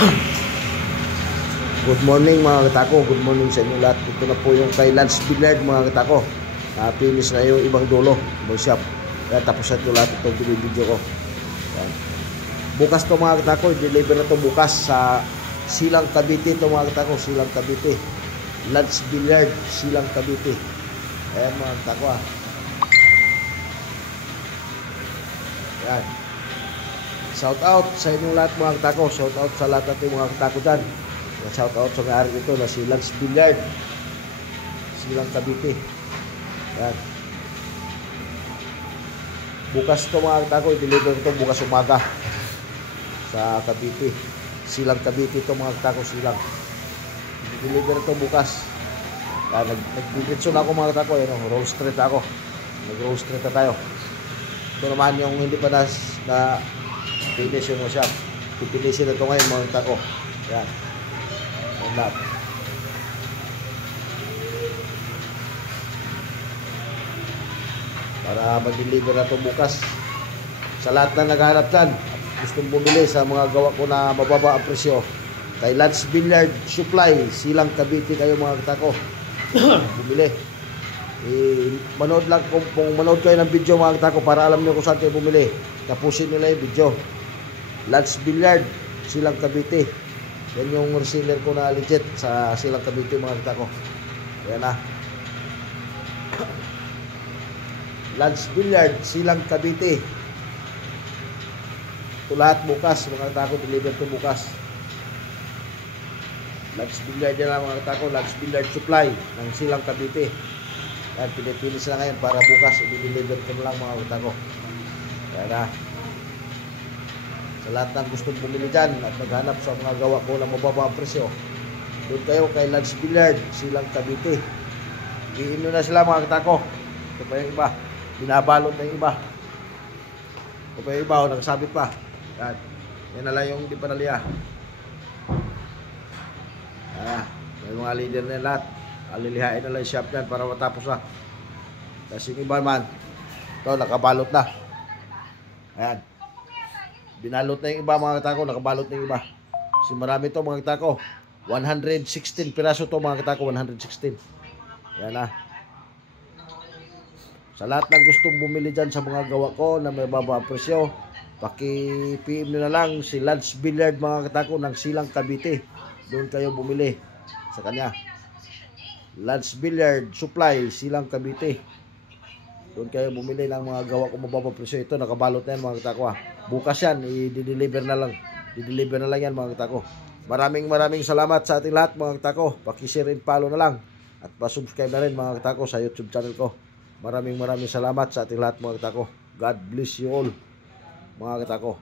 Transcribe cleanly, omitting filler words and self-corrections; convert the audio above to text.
Good morning mga katako, good morning sa inyo lahat. Ito na po yung kay Lance Billard mga katako. Finish na yung ibang dulo, ibang shop. Kaya tapos na ito lahat itong video ko. Yan. Bukas to mga katako, i-deliver na to bukas sa Silang Cavite to mga katako, Silang Cavite. Lance Billard, Silang Cavite. Ayan mga katako Yan. Shout out sa inyong lahat mga katako, shout out sa lahat natin mga katako dyan. Shout out sa may-ari nito na si Lance Billard, Silang Cavite. Yan. Bukas to mga katako, i-deliver ito bukas umaga sa Cavite, Silang Cavite to mga katako, Silang. I-deliver ito bukas. Nag-diretso na ako mga katako, roll street ako. Nag-roll street na tayo. Ito naman yung hindi pa na finish yung shop. Pipinisin na ito ngayon mga katako. Yan. Lahat. Para mag-deliver na ito bukas sa lahat na naghahanap dyan, gustong bumili sa mga gawa ko na mababa ang presyo, kay Lance Billard Supply, Silang Cavite kayo mga katako. Bumili. Manood lang kung manood kayo ng video mga katako para alam nyo kung saan kayo bumili. Tapusin nila yung video. Lance Billard, Silang Cavite. Yan yung reseller ko na legit sa Silang Cavite mga katako. Ayan na. Lance Billard, Silang Cavite. Ito lahat bukas mga katako, deliver to bukas. Lance Billard yan lang mga katako, Lance Billard Supply ng Silang Cavite. Yan, pinipilis na ngayon para bukas i-deliver ko na lang mga katako. Ayan na. Sa lahat ng gustong bumili dyan at naghanap sa mga gawa ko na mababa ang presyo, doon kayo kay Lance Billard, Silang Cavite. Iin nyo na sila mga katako. Ito pa yung iba, binabalot na yung iba. Ito pa yung iba, nakasabit pa. Yan, yan na lang yung di pa naliya. May mga leader na lahat. Alilihain na lang yung shop yan para matapos na. Kasi yung iba man, ito nakabalot na. Ayan, binalot na yung iba mga katako, nakabalot na yung iba. Kasi marami to mga katako. 116 piraso to mga katako, 116. Yan na. Sa lahat ng gustong bumili dyan sa mga gawa ko na may baba presyo, paki-PM nyo na lang si Lance Billard mga katako ng Silang Cavite. Doon kayo bumili sa kanya. Lance Billard Supply, Silang Cavite. Doon kayo bumili ng mga gawa ko mababa presyo. Ito nakabalot na yan mga katako. Bukas yan, i-deliver na lang. I-deliver na lang yan mga katako. Maraming salamat sa ating lahat mga katako. Paki-share and follow na lang. At pa-subscribe na rin mga katako sa YouTube channel ko. Maraming salamat sa ating lahat mga katako. God bless you all mga katako.